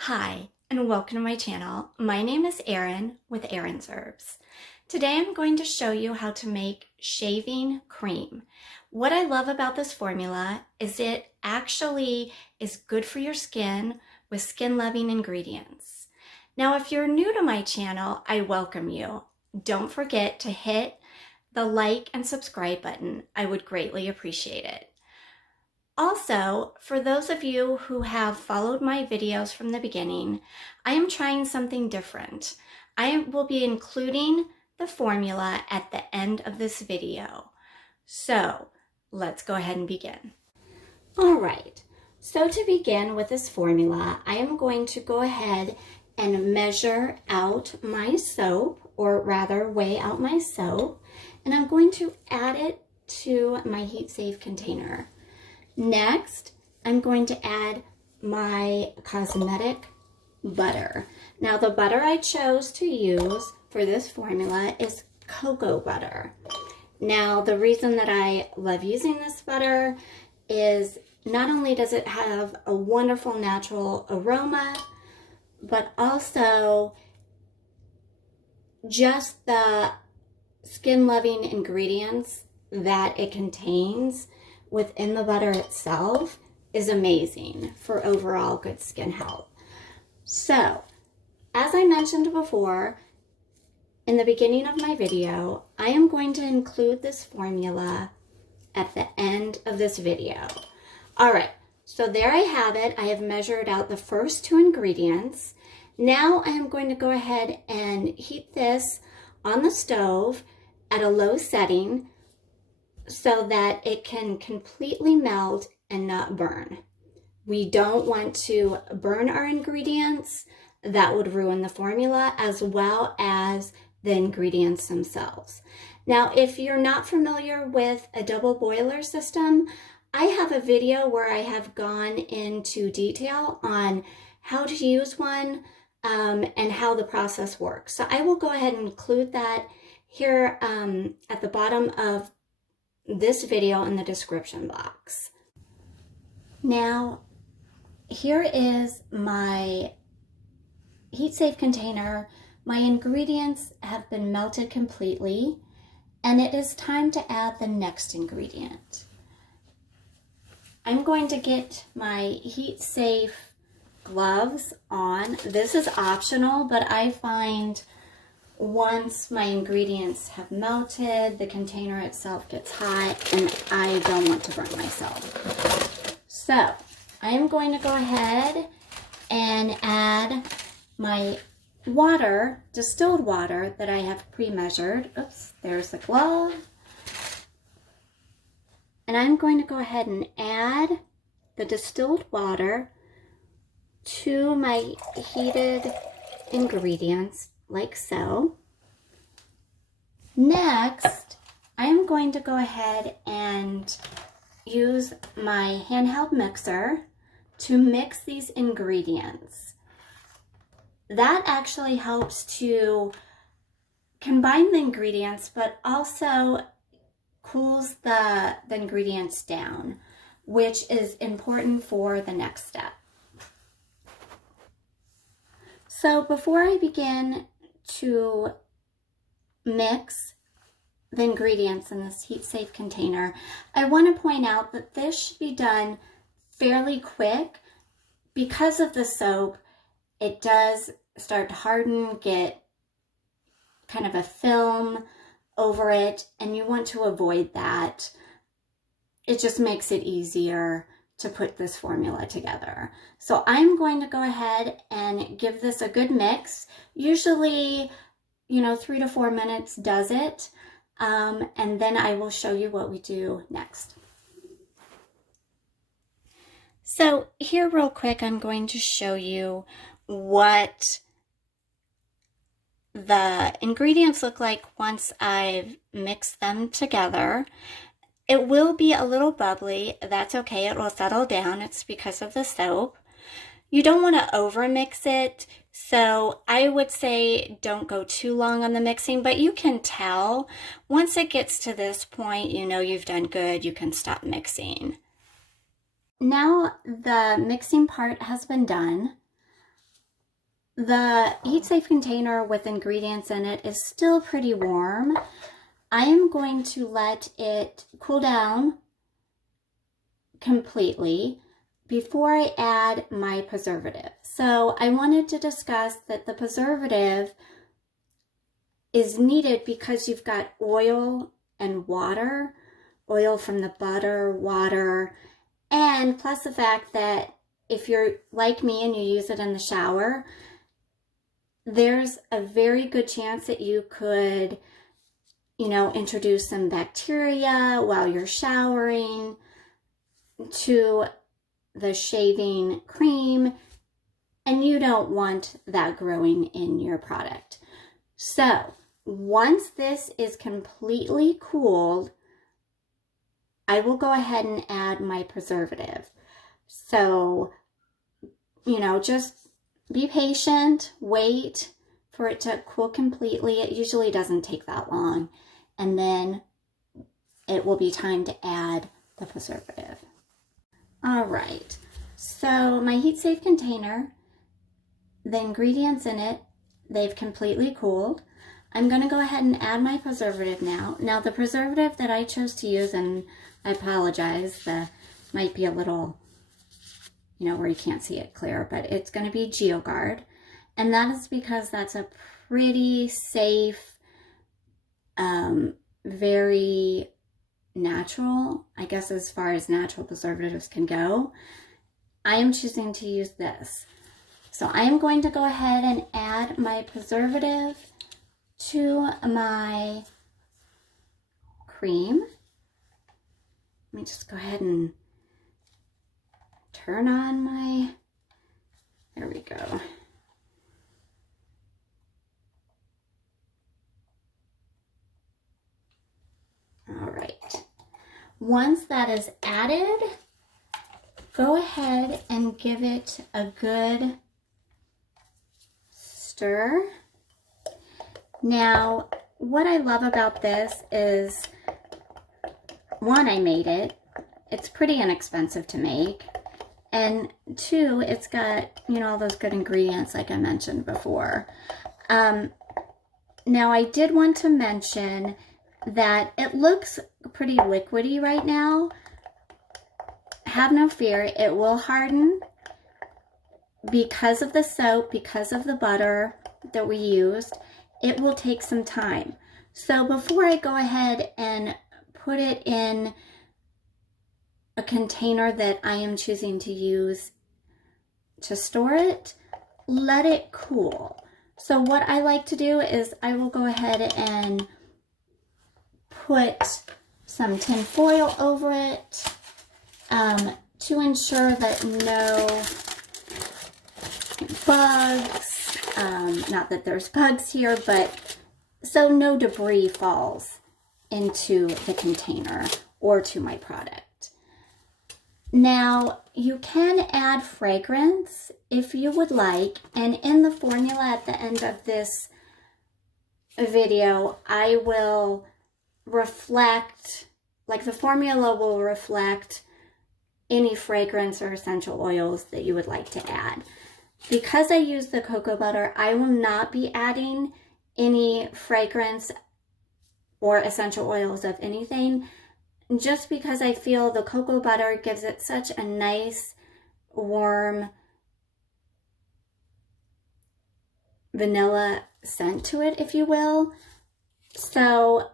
Hi, and welcome to my channel. My name is Erin with Erin's Herbs. Today I'm going to show you how to make shaving cream. What I love about this formula is it actually is good for your skin with skin-loving ingredients. Now, if you're new to my channel, I welcome you. Don't forget to hit the like and subscribe button. I would greatly appreciate it. Also, for those of you who have followed my videos from the beginning, I am trying something different. I will be including the formula at the end of this video. So let's go ahead and begin. All right, so to begin with this formula, I am going to go ahead and measure out my soap, or rather weigh out my soap, and I'm going to add it to my heat-safe container. Next, I'm going to add my cosmetic butter. Now, the butter I chose to use for this formula is cocoa butter. Now, the reason that I love using this butter is not only does it have a wonderful natural aroma, but also just the skin-loving ingredients that it contains within the butter itself is amazing for overall good skin health. So, as I mentioned before, in the beginning of my video, I am going to include this formula at the end of this video. All right, so there I have it. I have measured out the first two ingredients. Now I am going to go ahead and heat this on the stove at a low setting so that it can completely melt and not burn. We don't want to burn our ingredients. That would ruin the formula as well as the ingredients themselves. Now, if you're not familiar with a double boiler system, I have a video where I have gone into detail on how to use one and how the process works. So I will go ahead and include that here at the bottom of this video in the description box. Now, here is my heat-safe container. My ingredients have been melted completely, and it is time to add the next ingredient. I'm going to get my heat-safe gloves on. This is optional, but I find once my ingredients have melted, the container itself gets hot, and I don't want to burn myself. So I am going to go ahead and add my water, distilled water that I have pre-measured. Oops, there's the glove. And I'm going to go ahead and add the distilled water to my heated ingredients, like so. Next, I am going to go ahead and use my handheld mixer to mix these ingredients. That actually helps to combine the ingredients, but also cools the ingredients down, which is important for the next step. So before I begin to mix the ingredients in this heat-safe container, I want to point out that this should be done fairly quick. Because of the soap, it does start to harden, get kind of a film over it, and you want to avoid that. It just makes it easier to put this formula together. So I'm going to go ahead and give this a good mix. Usually, 3 to 4 minutes does it. And then I will show you what we do next. So here real quick, I'm going to show you what the ingredients look like once I've mixed them together. It will be a little bubbly. That's okay. It will settle down. It's because of the soap. You don't want to over mix it. So I would say don't go too long on the mixing, but you can tell once it gets to this point, you've done good. You can stop mixing. Now the mixing part has been done. the heat safe container with ingredients in it is still pretty warm. I am going to let it cool down completely before I add my preservative. So I wanted to discuss that the preservative is needed because you've got oil and water, oil from the butter, water, and plus the fact that if you're like me and you use it in the shower, there's a very good chance that you could, introduce some bacteria while you're showering to the shaving cream, and you don't want that growing in your product. So once this is completely cooled, I will go ahead and add my preservative. So, just be patient, wait for it to cool completely. It usually doesn't take that long. And then it will be time to add the preservative. All right, so my heat safe container, the ingredients in it, they've completely cooled. I'm going to go ahead and add my preservative now. Now the preservative that I chose to use, and I apologize, the might be a little, where you can't see it clear, but it's going to be GeoGuard. And that is because that's a pretty safe, very natural, I guess as far as natural preservatives can go. I am choosing to use this. So I am going to go ahead and add my preservative to my cream. Let me just go ahead and turn on my, there we go. All right. Once that is added, go ahead and give it a good stir. Now, what I love about this is, one, I made it. It's pretty inexpensive to make. And two, it's got, all those good ingredients like I mentioned before. Now, I did want to mention that it looks pretty liquidy right now. Have no fear, it will harden because of the soap, because of the butter that we used. It will take some time. So before I go ahead and put it in a container that I am choosing to use to store it, let it cool. So what I like to do is I will go ahead and put some tin foil over it to ensure that no bugs, not that there's bugs here, but so no debris falls into the container or to my product. Now, you can add fragrance if you would like, and in the formula at the end of this video, I will reflect, like the formula will reflect any fragrance or essential oils that you would like to add. Because I use the cocoa butter, I will not be adding any fragrance or essential oils of anything, just because I feel the cocoa butter gives it such a nice, warm, vanilla scent to it, if you will. So,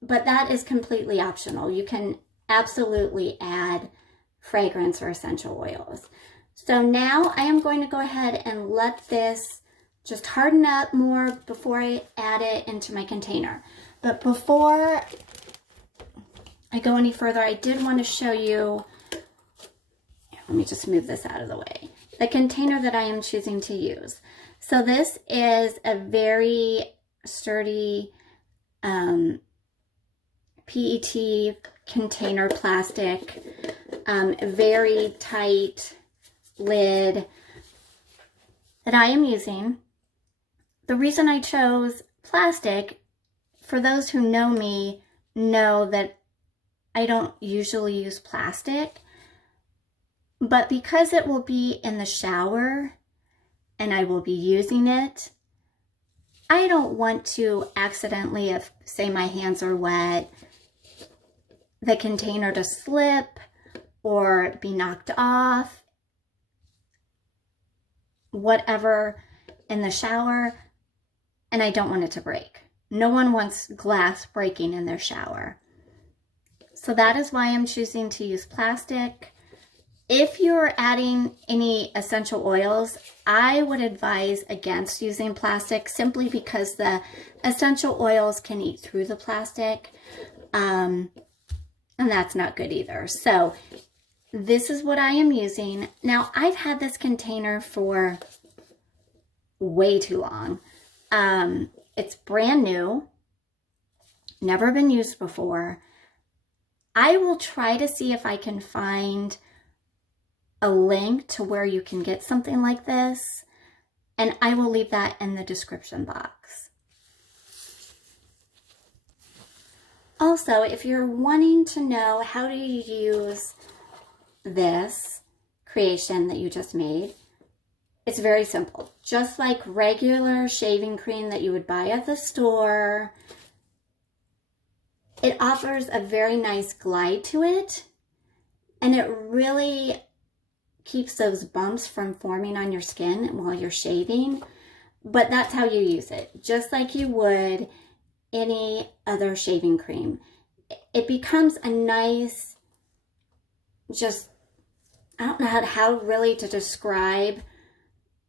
but that is completely optional. You can absolutely add fragrance or essential oils. So now I am going to go ahead and let this just harden up more before I add it into my container. But before I go any further, I did want to show you, let me just move this out of the way, the container that I am choosing to use. So this is a very sturdy PET container plastic, very tight lid that I am using. The reason I chose plastic, for those who know me, know that I don't usually use plastic, but because it will be in the shower and I will be using it, I don't want to accidentally, if say my hands are wet, the container to slip or be knocked off, whatever, in the shower, and I don't want it to break. No one wants glass breaking in their shower. So that is why I'm choosing to use plastic. If you're adding any essential oils, I would advise against using plastic simply because the essential oils can eat through the plastic, and that's not good either. So this is what I am using. Now, I've had this container for way too long. It's brand new, never been used before. I will try to see if I can find a link to where you can get something like this, and I will leave that in the description box. Also, if you're wanting to know how to use this creation that you just made, it's very simple. Just like regular shaving cream that you would buy at the store, it offers a very nice glide to it, and it really keeps those bumps from forming on your skin while you're shaving. But that's how you use it, just like you would any other shaving cream. It becomes a nice, just, I don't know how really to describe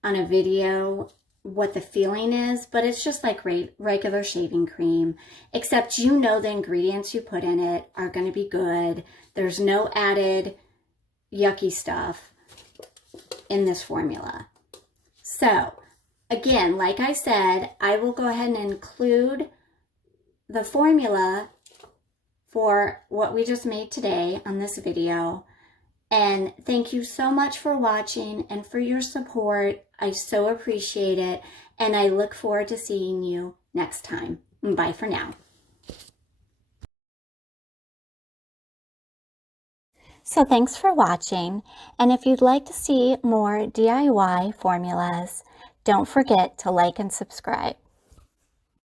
on a video what the feeling is, but it's just like regular shaving cream, except you know the ingredients you put in it are going to be good. There's no added yucky stuff in this formula. So again, like I said, I will go ahead and include the formula for what we just made today on this video. And thank you so much for watching and for your support. I so appreciate it, and I look forward to seeing you next time. Bye for now. So thanks for watching, and if you'd like to see more DIY formulas, don't forget to like and subscribe.